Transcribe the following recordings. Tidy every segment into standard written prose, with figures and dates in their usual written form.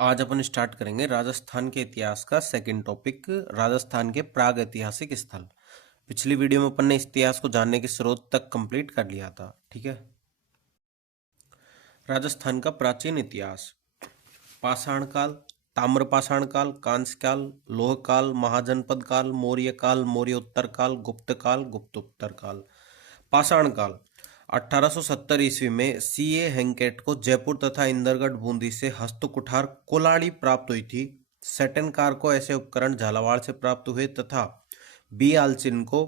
आज अपन स्टार्ट करेंगे राजस्थान के इतिहास का सेकंड टॉपिक, राजस्थान के प्राग ऐतिहासिक स्थल। पिछली वीडियो में अपन ने इतिहास को जानने के स्रोत तक कंप्लीट कर लिया था। ठीक है। राजस्थान का प्राचीन इतिहास: पाषाण काल, ताम्रपाषाण काल, कांस्य काल, लोह काल, महाजनपद काल, मौर्य काल, मौर्योत्तर काल, गुप्त काल, गुप्तोत्तर काल। पाषाण काल: 1870 ईस्वी में सीए हेंकेट को जयपुर तथा इंदरगढ़ बूंदी से हस्तकुठार कोलाड़ी प्राप्त हुई थी। सेटनकार को ऐसे उपकरण झालावाड़ से प्राप्त हुए तथा बी आलचिन को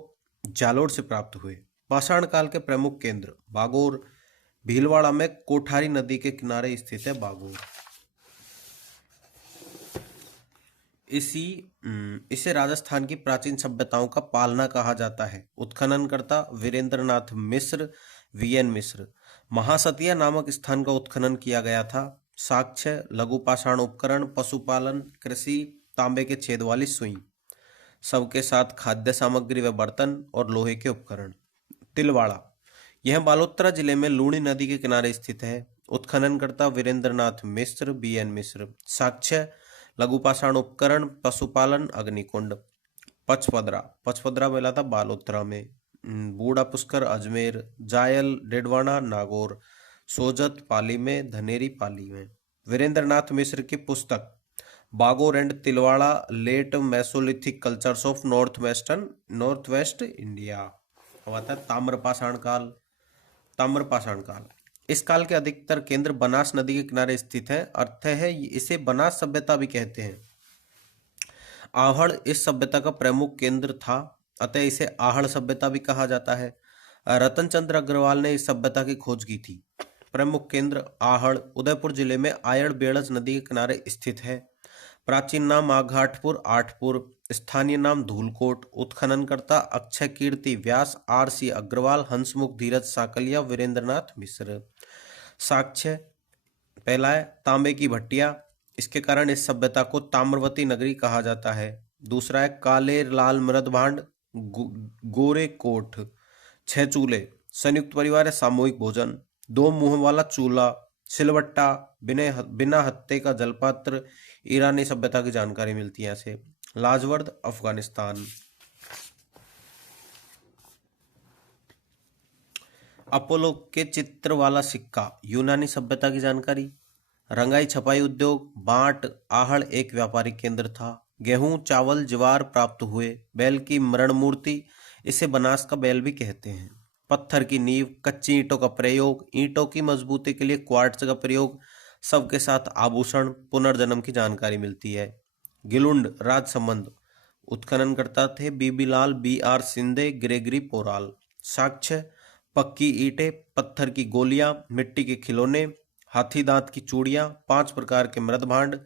जालोर से प्राप्त हुए। पाषाण काल के प्रमुख केंद्र: बागोर। भीलवाड़ा में कोठारी नदी के किनारे स्थित है बागोर। इसे राजस्थान की प्राचीन सभ्यताओं का पालना कहा जाता है। उत्खननकर्ता वीरेंद्रनाथ मिश्र, वीएन मिश्र। महासतिया नामक स्थान का उत्खनन किया गया था। साक्ष्य: लघु पाषाण उपकरण, पशुपालन, कृषि, तांबे के छेद वाली सुई, सबके साथ खाद्य सामग्री व बर्तन और लोहे के उपकरण। तिलवाड़ा: यह बालोतरा जिले में लूणी नदी के किनारे स्थित है। उत्खननकर्ता वीरेंद्रनाथ मिश्र, बीएन मिश्र। साक्ष्य: लघु पाषाण उपकरण, पशुपालन, अग्निकुंड। पचपदरा: पचपदरा मिला था बालोतरा में। बूढ़ा पुष्कर अजमेर। जायल डेडवाना नागौर। सोजत पाली में, धनेरी पाली में। वीरेंद्रनाथ मिश्र की पुस्तक Bagor and Tilwara late Mesolithic cultures of north west India. अब आता है ताम्रपाषाण काल। ताम्रपाषाण काल: इस काल के अधिकतर केंद्र बनास नदी के किनारे स्थित है। अर्थ है इसे बनास सभ्यता भी कहते हैं। आहड़ इस सभ्यता का प्रमुख केंद्र था, अतः इसे आहड़ सभ्यता भी कहा जाता है। रतन चंद्र अग्रवाल ने इस सभ्यता की खोज की थी। प्रमुख केंद्र: आहड़ उदयपुर जिले में आयड़ बेड़ज नदी के किनारे स्थित है। प्राचीन नाम आघाटपुर, आठपुर। स्थानीय नाम धूलकोट। उत्खननकर्ता: अक्षय कीर्ति व्यास, आर.सी. अग्रवाल, हंसमुख धीरज साकलिया, वीरेंद्रनाथ मिश्र। साक्ष्य: पहला है तांबे की भट्टियां, इसके कारण इस सभ्यता को ताम्रवती नगरी कहा जाता है। दूसरा है काले लाल मृद भांड, गोरे कोठ। 6 चूल्हे, संयुक्त परिवार है, सामूहिक भोजन। 2 मुंह वाला चूल्हा, सिलवट्टा, बिना हत्ते का जलपात्र। ईरानी सभ्यता की जानकारी मिलती है यहाँ से। लाजवर्द, अफगानिस्तान। अपोलो के चित्र वाला सिक्का, यूनानी सभ्यता की जानकारी। रंगाई छपाई उद्योग, बांट आहड़ एक व्यापारिक केंद्र था। गेहूं, चावल, ज्वार प्राप्त हुए। बैल की मरण मूर्ति, इसे बनास का बैल भी कहते हैं। पत्थर की नींव, कच्ची ईंटों का प्रयोग, ईंटों की मजबूती के लिए क्वार्ट्ज का प्रयोग, सबके साथ आभूषण, पुनर्जन्म की जानकारी मिलती है। गिलुंड राजसंबंध, उत्खननकर्ता थे बीबी लाल, बी.आर. सिंधे, ग्रेगरी पोराल। साक्ष्य: पक्की ईंटें, पत्थर की गोलियां, मिट्टी के खिलौने, हाथी दांत की चूड़ियां, 5 प्रकार के मृद भांड।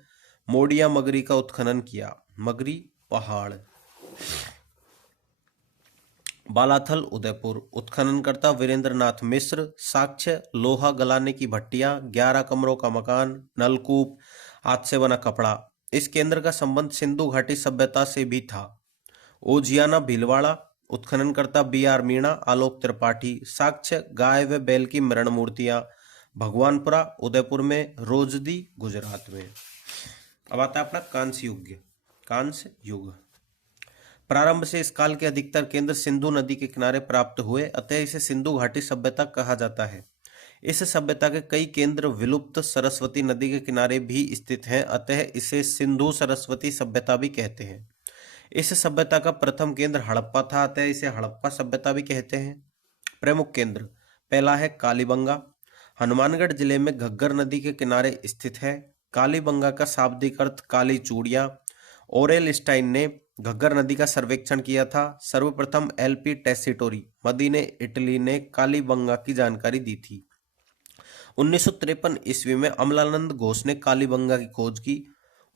मोडिया मगरी का उत्खनन किया। मगरी पहाड़। बालाथल उदयपुर, उत्खननकर्ता वीरेंद्रनाथ मिश्र। साक्ष्य: लोहा गलाने की भट्टियां, 11 कमरों का मकान, नलकूप, हाथ से बना कपड़ा। इस केंद्र का संबंध सिंधु घाटी सभ्यता से भी था। ओजियाना भीलवाड़ा, उत्खननकर्ता बी.आर. मीणा, आलोक त्रिपाठी। साक्ष्य: गाय व बैल की मरण मूर्तियां, भगवानपुरा उदयपुर में, रोजदी गुजरात में। अब आता है अपना कांस्य युग। कांस्य युग: प्रारंभ से इस काल के अधिकतर केंद्र सिंधु नदी के किनारे प्राप्त हुए, अतः इसे सिंधु घाटी सभ्यता कहा जाता है। इस सभ्यता के कई केंद्र विलुप्त सरस्वती नदी के किनारे भी स्थित हैं, अतः इसे सिंधु सरस्वती सभ्यता भी कहते हैं। इस सभ्यता का प्रथम केंद्र हड़प्पा था, अतः इसे हड़प्पा सभ्यता भी कहते हैं। प्रमुख केंद्र: पहला है कालीबंगा, हनुमानगढ़ जिले में घग्गर नदी के किनारे स्थित है। कालीबंगा का शाब्दिक अर्थ काली चूड़ियां। ओरेल स्टाइन ने घग्गर नदी का सर्वेक्षण किया था। सर्वप्रथम एल.पी. टेसिटोरी, मदीने इटली ने कालीबंगा की जानकारी दी थी। 1953 ईस्वी में अमलानंद घोष ने कालीबंगा की खोज की।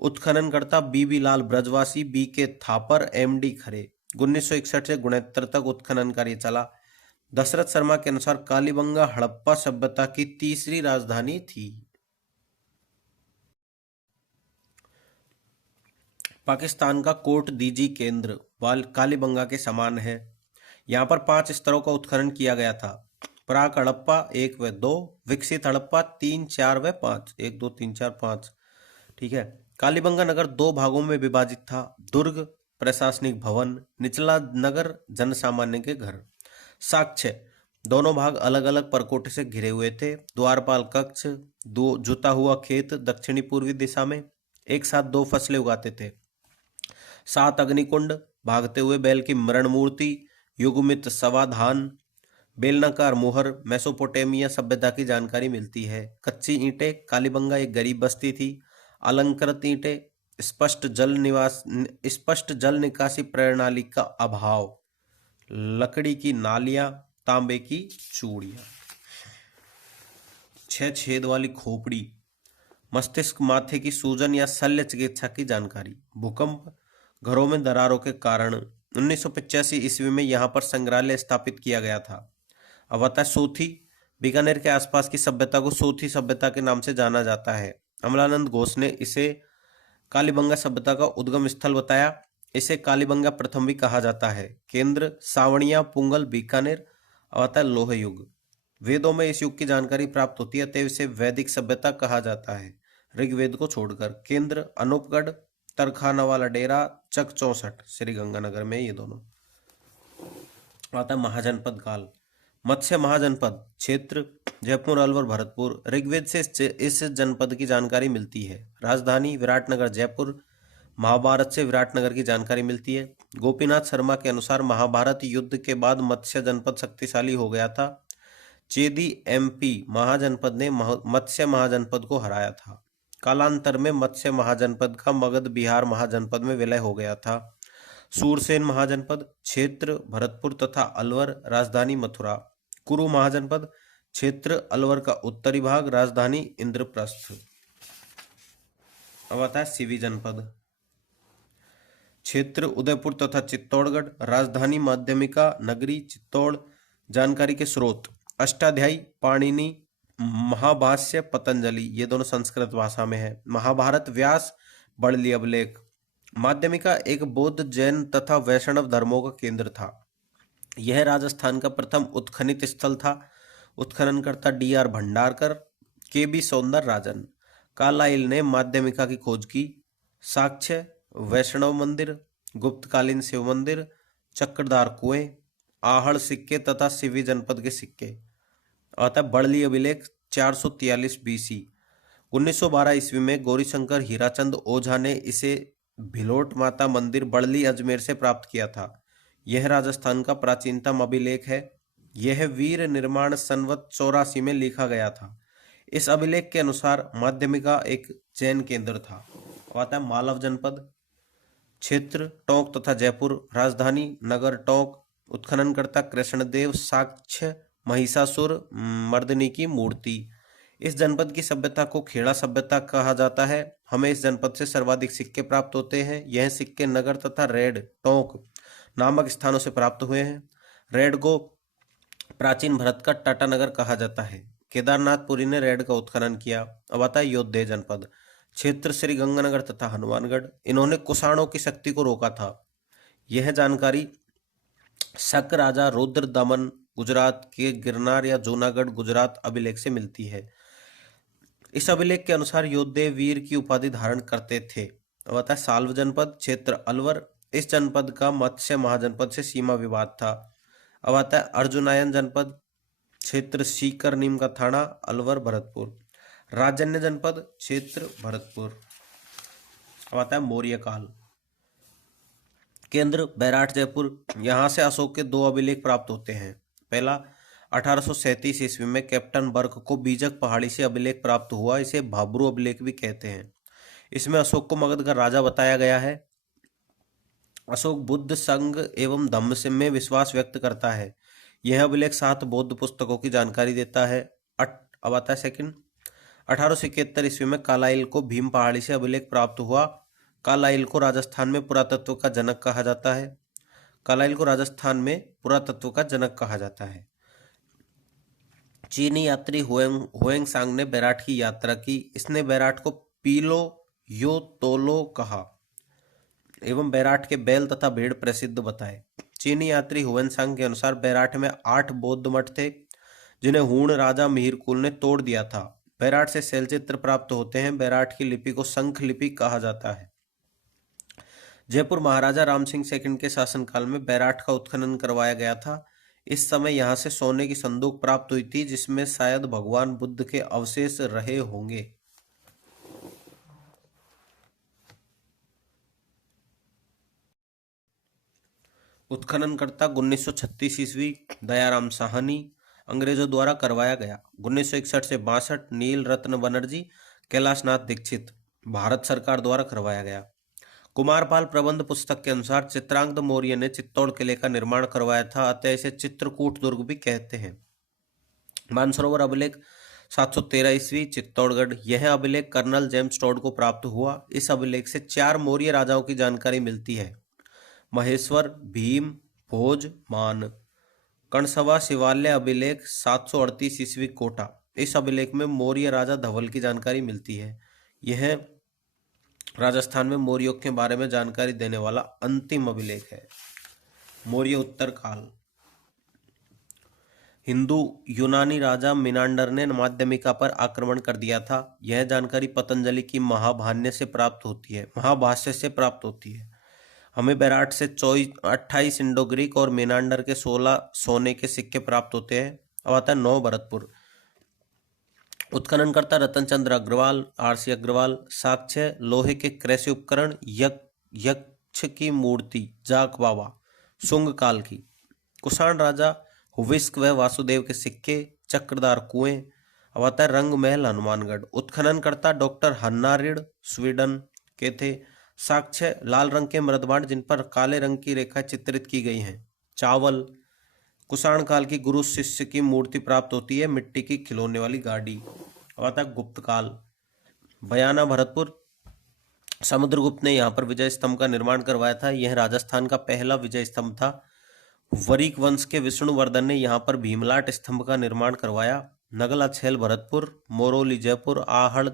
उत्खननकर्ता बीबी लाल ब्रजवासी, बी.के. थापर, एम.डी. खरे। 1961 से 1969 तक उत्खनन कार्य चला। दशरथ शर्मा के अनुसार कालीबंगा हड़प्पा सभ्यता की तीसरी राजधानी थी। पाकिस्तान का कोट दीजी केंद्र कालीबंगा के समान है। यहाँ पर 5 स्तरों का उत्खनन किया गया था। प्राक हड़प्पा 1 व 2, विकसित हड़प्पा 3, 4 व 5, 1, 2, 3, 4, 5। ठीक है। कालीबंगा नगर दो भागों में विभाजित था। दुर्ग प्रशासनिक भवन, निचला नगर जनसामान्य के घर। साक्ष्य, दोनों भाग अलग अलग परकोटे से घिरे हुए थे। द्वारपाल कक्ष, दो जुता हुआ खेत दक्षिणी पूर्वी दिशा में, एक साथ दो फसलें उगाते थे। 7 अग्निकुंड, भागते हुए बैल की मरण मूर्ति, युगमित समाधान, बेलनाकार मुहर, मेसोपोटामिया सभ्यता की जानकारी मिलती है। कच्ची ईंटें, कालीबंगा एक गरीब बस्ती थी। अलंकृत ईंटें, स्पष्ट जल निकासी प्रणाली का अभाव, लकड़ी की नालियां, तांबे की चूड़ियां। 6 छेद वाली खोपड़ी, मस्तिष्क माथे की सूजन या शल्य चिकित्सा की जानकारी। भूकंप, घरों में दरारों के कारण। 1985 ईस्वी में यहाँ पर संग्रहालय स्थापित किया गया था। अब आता है सोथी। बीकानेर के आसपास की सभ्यता को सोथी सभ्यता के नाम से जाना जाता है। अमलानंद घोष ने इसे कालीबंगा सभ्यता का उद्गम स्थल बताया। इसे कालीबंगा प्रथम भी कहा जाता है। केंद्र सावणिया, पुंगल, बीकानेर। अब आता है लोह युग। वेदों में इस युग की जानकारी प्राप्त होती है, अतः इसे वैदिक सभ्यता कहा जाता है ऋग्वेद को छोड़कर। केंद्र अनूपगढ़, तरखाना वाला डेरा, चक 64 श्रीगंगानगर में, ये दोनों। आता है महाजनपद काल। मत्स्य महाजनपद क्षेत्र जयपुर, अलवर, भरतपुर। ऋग्वेद से इस जनपद की जानकारी मिलती है। राजधानी विराटनगर, जयपुर। महाभारत से विराटनगर की जानकारी मिलती है। गोपीनाथ शर्मा के अनुसार महाभारत युद्ध के बाद मत्स्य जनपद शक्तिशाली हो गया था। चेदी एमपी महाजनपद ने मत्स्य महाजनपद को हराया था। कालांतर में मत्स्य महाजनपद का मगध बिहार महाजनपद में विलय हो गया था। सूरसेन महाजनपद क्षेत्र भरतपुर तथा अलवर, राजधानी मथुरा। कुरु महाजनपद क्षेत्र अलवर का उत्तरी भाग, राजधानी इंद्रप्रस्थ। अब आता है सीवी जनपद क्षेत्र उदयपुर तथा चित्तौड़गढ़, राजधानी माध्यमिका नगरी चित्तौड़। जानकारी के स्रोत अष्टाध्यायी, पाणिनि, महाभाष्य, पतंजलि, ये दोनों संस्कृत भाषा में है। महाभारत, व्यास, बड़ली अभिलेख। माध्यमिका एक बौद्ध, जैन तथा वैष्णव धर्मों का केंद्र था। यह राजस्थान का प्रथम उत्खनित स्थल था। उत्खननकर्ता DR भंडारकर, KB सौंदर राजन। कार्लाइल ने माध्यमिका की खोज की। साक्ष्य, वैष्णव मंदिर, गुप्तकालीन शिव मंदिर, चक्रधार कुएं, आहड़ सिक्के तथा सिवी जनपद के सिक्के। आता बड़ली अभिलेख 443 BC। 1912 ईस्वी में गौरीशंकर हीराचंद ओझा ने इसे भिलोट माता मंदिर, बड़ली, अजमेर से प्राप्त किया था। यह राजस्थान का प्राचीनतम अभिलेख है। यह वीर निर्माण संवत 84 में लिखा गया था। इस अभिलेख के अनुसार माध्यमिका एक जैन केंद्र था। आता है मालव जनपद क्षेत्र टोंक तथा जयपुर, राजधानी नगर टोंक। उत्खननकर्ता कृष्णदेव, साक्ष्य महिषासुर मर्दनी की मूर्ति। इस जनपद की सभ्यता को खेड़ा सभ्यता कहा जाता है। हमें इस जनपद से सर्वाधिक सिक्के प्राप्त होते हैं। यह सिक्के नगर तथा रेड टोंक नामक स्थानों से प्राप्त हुए हैं। रेड को प्राचीन भारत का टाटानगर कहा जाता है। केदारनाथपुरी ने रेड का उत्खनन किया। अब आता है योद्धे जनपद क्षेत्र श्रीगंगानगर तथा हनुमानगढ़। इन्होंने कुषाणों की शक्ति को रोका था। यह जानकारी शक राजा रुद्र दमन गुजरात के गिरनार या जूनागढ़ गुजरात अभिलेख से मिलती है। इस अभिलेख के अनुसार योद्धे वीर की उपाधि धारण करते थे। अब आता है साल्व जनपद क्षेत्र अलवर। इस जनपद का मत्स्य महाजनपद से सीमा विवाद था। अब आता है अर्जुनायन जनपद क्षेत्र सीकर नीम का थाना, अलवर, भरतपुर। राजन्य जनपद क्षेत्र भरतपुर। अब आता है मौर्य काल केंद्र बैराट जयपुर। यहाँ से अशोक के 2 अभिलेख प्राप्त होते हैं। पहला 1837 ईस्वी में कैप्टन बर्क को बीजक पहाड़ी से अभिलेख प्राप्त हुआ। इसे भाब्रू अभिलेख भी कहते हैं। इसमें अशोक को मगध का राजा बताया गया है। अशोक बुद्ध संघ एवं धम्म से में विश्वास व्यक्त करता है। यह अभिलेख 7 बौद्ध पुस्तकों की जानकारी देता है। अब आता है सेकंड 1871 ईस्वी में कालाइल को भीम पहाड़ी से अभिलेख प्राप्त हुआ। कालाइल को राजस्थान में पुरातत्व का जनक कहा जाता है। कालाइल को राजस्थान में पुरातत्व का जनक कहा जाता है। चीनी यात्री हुएंग सांग ने बैराट की यात्रा की। इसने बैराट को पीलो यो तोलो कहा एवं बैराट के बैल तथा भेड़ प्रसिद्ध बताए। चीनी यात्री हुएनसांग के अनुसार बैराट में 8 बौद्ध मठ थे, जिन्हें हूण राजा मिहिरकुल ने तोड़ दिया था। बैराट से शैल चित्र प्राप्त होते हैं। बैराट की लिपि को शंख लिपि कहा जाता है। जयपुर महाराजा राम सिंह सेकंड के शासनकाल में बैराट का उत्खनन करवाया गया था। इस समय यहाँ से सोने की संदूक प्राप्त हुई थी, जिसमें शायद भगवान बुद्ध के अवशेष रहे होंगे। उत्खननकर्ता 1936 ईस्वी दयाराम साहनी, अंग्रेजों द्वारा करवाया गया। 1961 से 62 नील रत्न बनर्जी, कैलाश नाथ दीक्षित, भारत सरकार द्वारा करवाया गया। कुमारपाल प्रबंध पुस्तक के अनुसार चित्रांगद मौर्य ने चित्तौड़ किले का निर्माण करवाया था, अतः इसे चित्रकूट दुर्ग भी कहते हैं। मानसरोवर अभिलेख 713 ईस्वी चित्तौड़गढ़। यह अभिलेख कर्नल जेम्स टॉड को प्राप्त हुआ। इस अभिलेख से 4 मौर्य राजाओं की जानकारी मिलती है: महेश्वर, भीम, भोज, मान। कणसवा शिवालय अभिलेख 738 ईस्वी कोटा। इस अभिलेख में मौर्य राजा धवल की जानकारी मिलती है। यह राजस्थान में मौर्यों के बारे में जानकारी देने वाला अंतिम अभिलेख है। मौर्य उत्तर काल। हिंदू यूनानी राजा मिनांडर ने माध्यमिका पर आक्रमण कर दिया था। यह जानकारी पतंजलि की महाभाष्य से प्राप्त होती है। हमें बैराट से 28 इंडो ग्रीक और मिनांडर के 16 सोने के सिक्के प्राप्त होते हैं। अब आता है 9 भरतपुर। उत्खननकर्ता रतन चंद्र अग्रवाल, आरसी अग्रवाल। साक्ष्य लोहे के कृषि उपकरण, यक्ष की मूर्ति, जाक बाबा, शुंग काल की। कुषाण राजा हुविस्क व वासुदेव के सिक्के, चक्रधार कुएं। अब आता है रंग महल हनुमानगढ़। उत्खननकर्ता डॉक्टर हन्नारिड, स्वीडन के थे। साक्ष्य लाल रंग के मृदभांड जिन पर काले रंग की रेखा चित्रित की गई हैं। चावल। कुषाण काल की गुरु शिष्य की मूर्ति प्राप्त होती है, मिट्टी की खिलौने वाली गाड़ी। अब आता है गुप्त काल। बयाना भरतपुर। समुद्रगुप्त ने यहाँ पर विजय स्तंभ का निर्माण करवाया था। यह राजस्थान का पहला विजय स्तंभ था। वरिक वंश के विष्णुवर्धन ने यहाँ पर भीमलाट स्तंभ का निर्माण करवाया। नगला छेल भरतपुर, मोरोली जयपुर, आहड़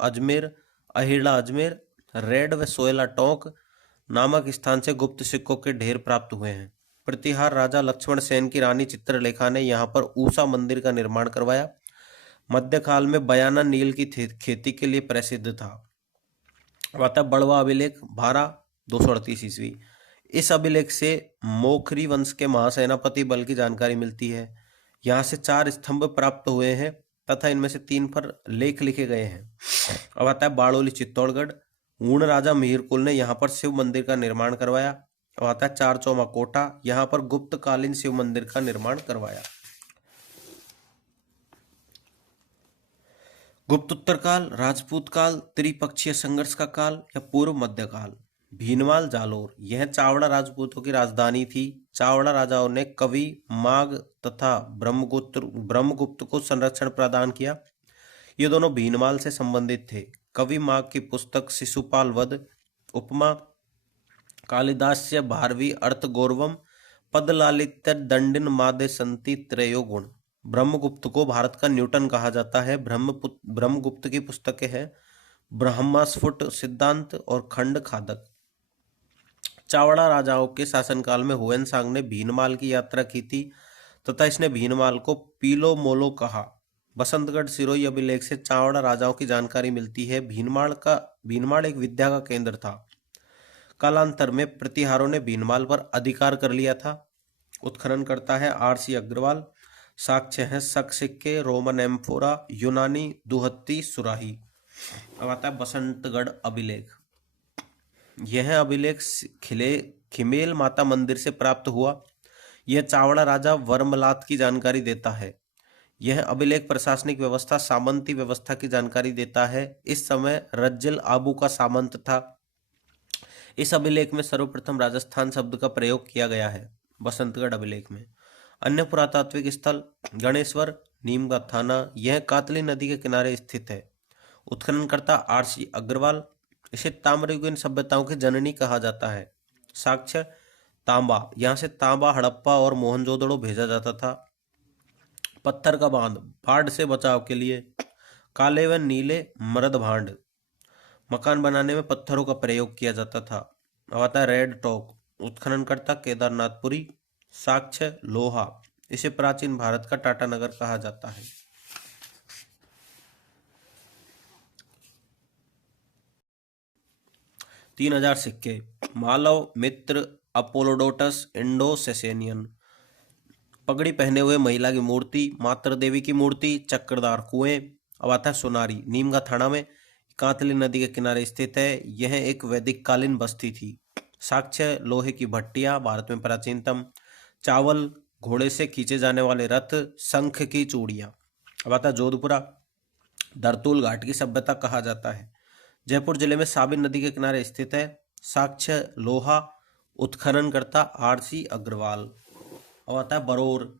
अजमेर, अहिड़ा अजमेर, रेड व सोयला टोंक नामक स्थान से गुप्त सिक्कों के ढेर प्राप्त हुए हैं। प्रतिहार राजा लक्ष्मण सेन की रानी चित्रलेखा ने यहाँ पर ऊषा मंदिर का निर्माण करवाया। मध्यकाल में बयाना नील की खेती के लिए प्रसिद्ध था। अतः बड़वा अभिलेख 12/238 ईस्वी। इस अभिलेख से मोखरी वंश के महासेनापति बल की जानकारी मिलती है। यहाँ से 4 स्तंभ प्राप्त हुए हैं तथा इनमें से 3 पर लेख लिखे गए हैं। अब आता है बाड़ोली चित्तौड़गढ़। ऊण राजा मिहिरकुल ने यहाँ पर शिव मंदिर का निर्माण करवाया। अब आता है चारचौमा कोटा। यहाँ पर गुप्तकालीन शिव मंदिर का निर्माण करवाया। गुप्तोत्तर काल, राजपूत काल, त्रिपक्षीय संघर्ष का काल या पूर्व मध्यकाल। भीनमाल जालोर, यह चावड़ा राजपूतों की राजधानी थी। चावड़ा राजाओं ने कवि माघ तथा ब्रह्मगुप्त को संरक्षण प्रदान किया। ये दोनों भीनमाल से संबंधित थे। कवि माघ की पुस्तक शिशुपाल वध, उपमा कालिदास्य भारवी अर्थ गौरवम, पदलालित्य दंडिन मादे संति त्रयो गुण। ब्रह्मगुप्त को भारत का न्यूटन कहा जाता है। ब्रह्मगुप्त की पुस्तकें हैं ब्रह्मस्फुट सिद्धांत और खंड खादक। चावड़ा राजाओं के शासनकाल में हुएनसांग ने भीनमाल की यात्रा की थी तथा इसने भीनमाल को पीलो मोलो कहा। बसंतगढ़ सिरोही अभिलेख से चावड़ा राजाओं की जानकारी मिलती है। भीनमाल एक विद्या का केंद्र था। कालांतर में प्रतिहारों ने भीनमाल पर अधिकार कर लिया था। उत्खनन करता है आरसी अग्रवाल। साक्ष्य हैं शक सिक्के, रोमन एम्फोरा, यूनानी दुहत्ती सुराही। अब आता है बसंतगढ़ अभिलेख। यह अभिलेख खिमेल माता मंदिर से प्राप्त हुआ। यह चावड़ा राजा वर्मलात की जानकारी देता है। यह अभिलेख प्रशासनिक व्यवस्था सामंती व्यवस्था की जानकारी देता है। इस समय रज्जिल आबू का सामंत था। इस अभिलेख में सर्वप्रथम राजस्थान शब्द का प्रयोग किया गया है। बसंतगढ़ अभिलेख में अन्य पुरातात्विक स्थल गणेश्वर, नीमगा थाना, यह कातली नदी के किनारे स्थित है। उत्खननकर्ता आरसी अग्रवाल। इसे ताम्रयुगीन सभ्यताओं की जननी कहा जाता है। साक्ष्य तांबा, यहाँ से तांबा हड़प्पा और मोहनजोदड़ो भेजा जाता था। पत्थर का बांध, बाढ़ से बचाव के लिए। काले व नीले मृद भांड, मकान बनाने में पत्थरों का प्रयोग किया जाता था। अब आता है रेड टॉक। उत्खननकर्ता केदारनाथपुरी। साक्ष्य लोहा, इसे प्राचीन भारत का टाटानगर कहा जाता है। 3000 सिक्के। मालव, मित्र, अपोलोडोटस, इंडो सेसेनियन। पगड़ी पहने हुए महिला की मूर्ति, मातृ देवी की मूर्ति, चक्रधार कुएं। अब आता है सोनारी, नीम का थाना में कांतली नदी के किनारे स्थित है। यह एक वैदिक कालीन बस्ती थी। साक्ष्य, लोहे की भट्टियां, भारत में प्राचीनतम। चावल, घोड़े से खींचे जाने वाले रथ, शंख की चूड़ियां। अब आता है जोधपुरा, दरतुल घाट की सभ्यता कहा जाता है। जयपुर जिले में साबिन नदी के किनारे स्थित है। साक्ष्य, लोहा, उत्खननकर्ता आरसी अग्रवाल। अब आता है बरौर,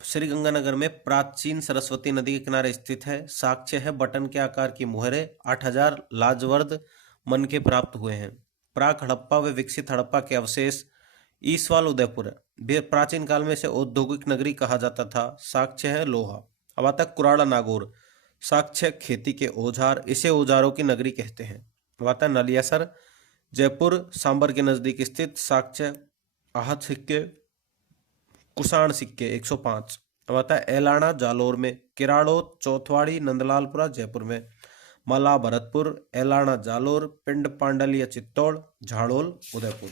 श्रीगंगानगर में प्राचीन सरस्वती नदी के किनारे स्थित है। साक्ष्य है, बटन के आकार की मुहरें 8000 लाजवर्द मन के प्राप्त हुए हैं। प्राक हड़प्पा व विकसित हड़प्पा के अवशेष। ईसवाल, उदयपुर, प्राचीन काल में इसे औद्योगिक नगरी कहा जाता था। साक्ष्य है, लोहा। अब आता है कुराड़ा नागौर, साक्ष्य, खेती के औजार, इसे औजारों की नगरी कहते हैं। अब आता है नलियासर, जयपुर सांबर के नजदीक स्थित। साक्ष्य, आहत सिक्के, कुषाण सिक्के 105। अब आता है एलाना जालोर में, किराड़ो, चौथवाड़ी, नंदलालपुरा जयपुर में। मला, भरतपुर, एलाना जालोर, पिंड पांडलिया चित्तौड़, झाड़ोल उदयपुर।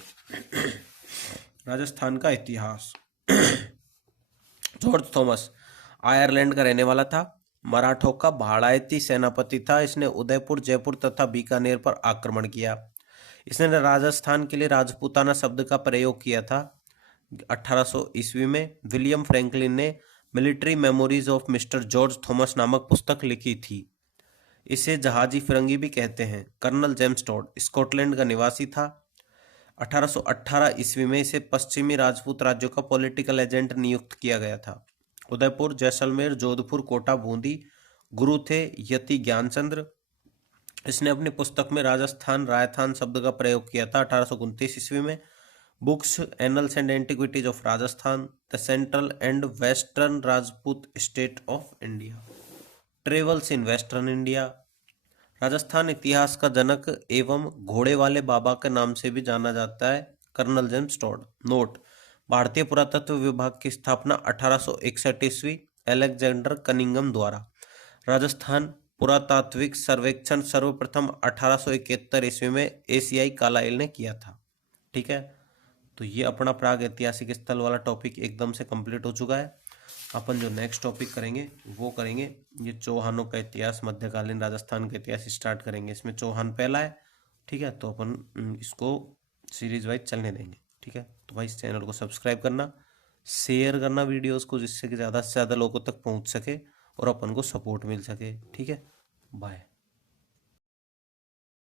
राजस्थान का इतिहास। जॉर्ज थॉमस आयरलैंड का रहने वाला था। मराठों का भाड़ायती सेनापति था। इसने उदयपुर, जयपुर तथा बीकानेर पर आक्रमण किया। इसने राजस्थान के लिए राजपूताना शब्द का प्रयोग किया था। 1800 ईस्वी में विलियम फ्रैंकलिन ने military memories of mister George Thomas नामक पुस्तक लिखी थी। इसे जहाजी फिरंगी भी कहते हैं। कर्नल जेम्स टॉड स्कॉटलैंड का निवासी था। 1818 ईस्वी में इसे पश्चिमी राजपूत राज्यों का पॉलिटिकल एजेंट नियुक्त किया गया था। उदयपुर, जैसलमेर, जोधपुर, कोटा, बूंदी गुरु थे यति ज्ञानचंद्र। इसने अपनी पुस्तक में राजस्थान रायथान शब्द का प्रयोग किया था। 1829 ईस्वी में books, annuls and antiquities of Rajasthan, the central and western Rajput state of India, travels in western India. Rajasthan इतिहास का जनक एवं घोड़े वाले बाबा के नाम से भी जाना जाता है, कर्नल जेम्स टॉड। नोट, भारतीय पुरातत्व विभाग की स्थापना 1861 ईस्वी एलेक्जेंडर कनिंगम द्वारा। राजस्थान पुरातात्विक सर्वेक्षण सर्वप्रथम 1871 ईस्वी में एशियाई कालाइल ने किया था। ठीक है, तो ये अपना प्राग ऐतिहासिक स्थल वाला टॉपिक एकदम से कंप्लीट हो चुका है। अपन जो नेक्स्ट टॉपिक करेंगे वो करेंगे ये चौहानों का इतिहास, मध्यकालीन राजस्थान का इतिहास स्टार्ट करेंगे। इसमें चौहान पहला है। ठीक है, तो अपन इसको सीरीज वाइज चलने देंगे। ठीक है, तो भाई इस चैनल को सब्सक्राइब करना, शेयर करना वीडियोस को, जिससे कि ज़्यादा से ज़्यादा लोगों तक पहुंच सके और अपन को सपोर्ट मिल सके। ठीक है, बाय।